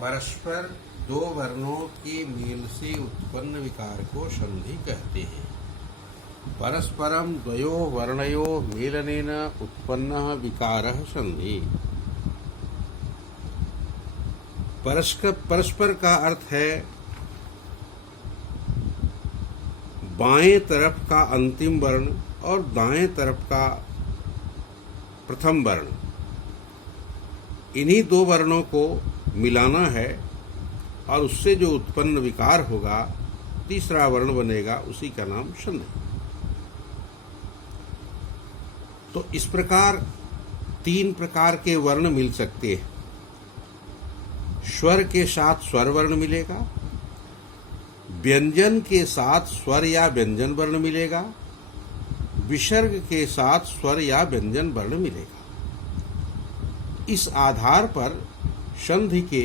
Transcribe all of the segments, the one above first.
परस्पर दो वर्णों के मेल से उत्पन्न विकार को संधि कहते हैं। परस्परम द्वयो वर्णयो मेलनेन उत्पन्नः विकारः संधि। परस्पर का अर्थ है बाएं तरफ का अंतिम वर्ण और दाएं तरफ का प्रथम वर्ण, इन्हीं दो वर्णों को मिलाना है और उससे जो उत्पन्न विकार होगा, तीसरा वर्ण बनेगा, उसी का नाम संधि। तो इस प्रकार तीन प्रकार के वर्ण मिल सकते हैं। स्वर के साथ स्वर वर्ण मिलेगा, व्यंजन के साथ स्वर या व्यंजन वर्ण मिलेगा, विसर्ग के साथ स्वर या व्यंजन वर्ण मिलेगा। इस आधार पर संधि के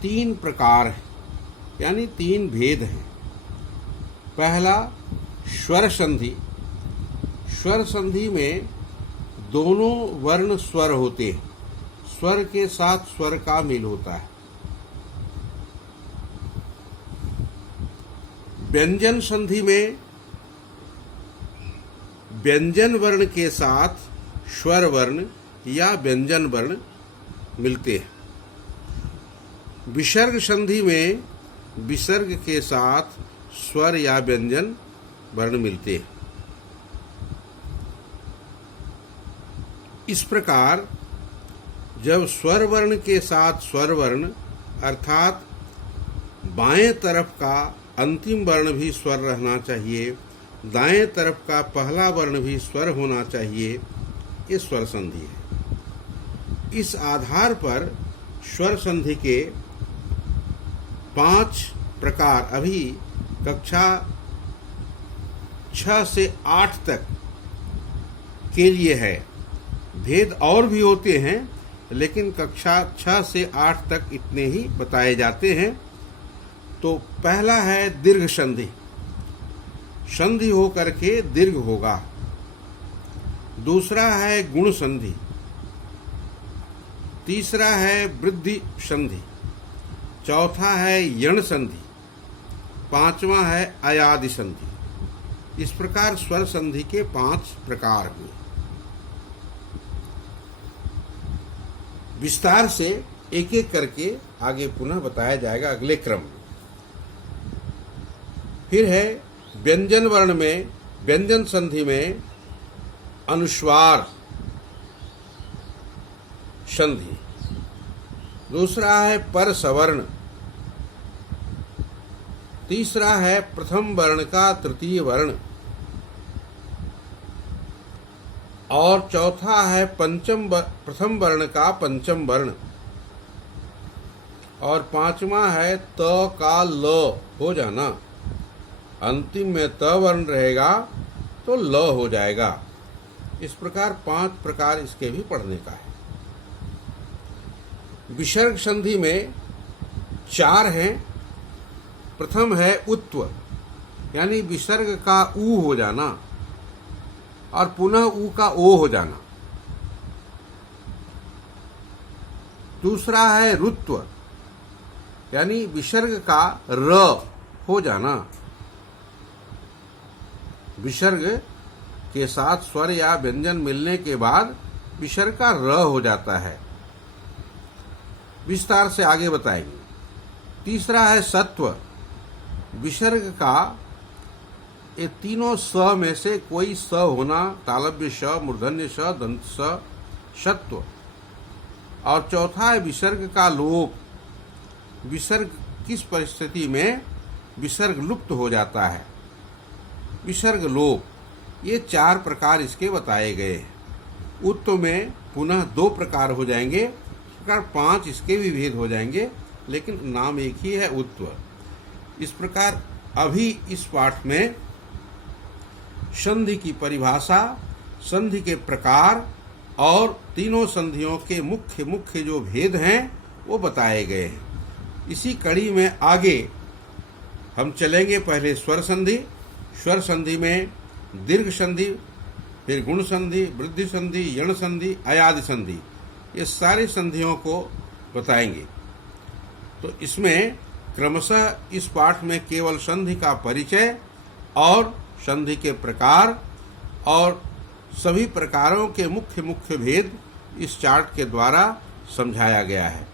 तीन प्रकार हैं, यानी तीन भेद हैं। पहला स्वर संधि। स्वर संधि में दोनों वर्ण स्वर होते हैं, स्वर के साथ स्वर का मेल होता है। व्यंजन संधि में व्यंजन वर्ण के साथ स्वर वर्ण या व्यंजन वर्ण मिलते हैं। विसर्ग संधि में विसर्ग के साथ स्वर या व्यंजन वर्ण मिलते हैं। इस प्रकार जब स्वर वर्ण के साथ स्वर वर्ण अर्थात बाएं तरफ का अंतिम वर्ण भी स्वर रहना चाहिए, दाएं तरफ का पहला वर्ण भी स्वर होना चाहिए, ये स्वर संधि है। इस आधार पर स्वर संधि के 5 प्रकार अभी कक्षा 6 से 8 तक के लिए है। भेद और भी होते हैं, लेकिन कक्षा 6 से 8 तक इतने ही बताए जाते हैं। तो पहला है दीर्घ संधि। संधि हो करके दीर्घ होगा। दूसरा है गुण संधि। तीसरा है वृद्धि संधि। चौथा है यण संधि। पांचवा है अयादि संधि। इस प्रकार स्वर संधि के 5 प्रकार हुए। विस्तार से एक एक करके आगे पुनः बताया जाएगा अगले क्रम में। फिर है व्यंजन वर्ण में, व्यंजन संधि में अनुस्वार संधि। दूसरा है पर सवर्ण। तीसरा है प्रथम वर्ण का तृतीय वर्ण। और चौथा है प्रथम वर्ण का पंचम वर्ण। और पांचवा है त का ल हो जाना। अंतिम में त वर्ण रहेगा तो ल हो जाएगा। इस प्रकार 5 प्रकार इसके भी पढ़ने का है। विसर्ग संधि में 4 हैं। प्रथम है उत्व, यानी विसर्ग का ऊ हो जाना और पुनः ऊ का ओ हो जाना। दूसरा है रुत्व, यानी विसर्ग का र हो जाना। विसर्ग के साथ स्वर या व्यंजन मिलने के बाद विसर्ग का र हो जाता है। विस्तार से आगे बताएंगे। तीसरा है सत्व। विसर्ग का ये तीनों स में से कोई स होना, तालव्य स, मूर्धन्य स, दंत स, सत्व। और चौथा है विसर्ग का लोप। विसर्ग किस परिस्थिति में विसर्ग लुप्त हो जाता है, विसर्ग लोप। ये 4 प्रकार इसके बताए गए हैं। उत्व में पुनः 2 प्रकार हो जाएंगे। इस प्रकार 5 इसके भी भेद हो जाएंगे, लेकिन नाम एक ही है, उत्व। इस प्रकार अभी इस पाठ में संधि की परिभाषा, संधि के प्रकार और तीनों संधियों के मुख्य मुख्य जो भेद हैं वो बताए गए हैं। इसी कड़ी में आगे हम चलेंगे। पहले स्वर संधि। स्वर संधि में दीर्घ संधि, फिर गुण संधि, वृद्धि संधि, यण संधि, अयादि संधि, ये सारी संधियों को बताएंगे। तो इसमें क्रमशः इस पाठ में केवल संधि का परिचय और संधि के प्रकार और सभी प्रकारों के मुख्य मुख्य भेद इस चार्ट के द्वारा समझाया गया है।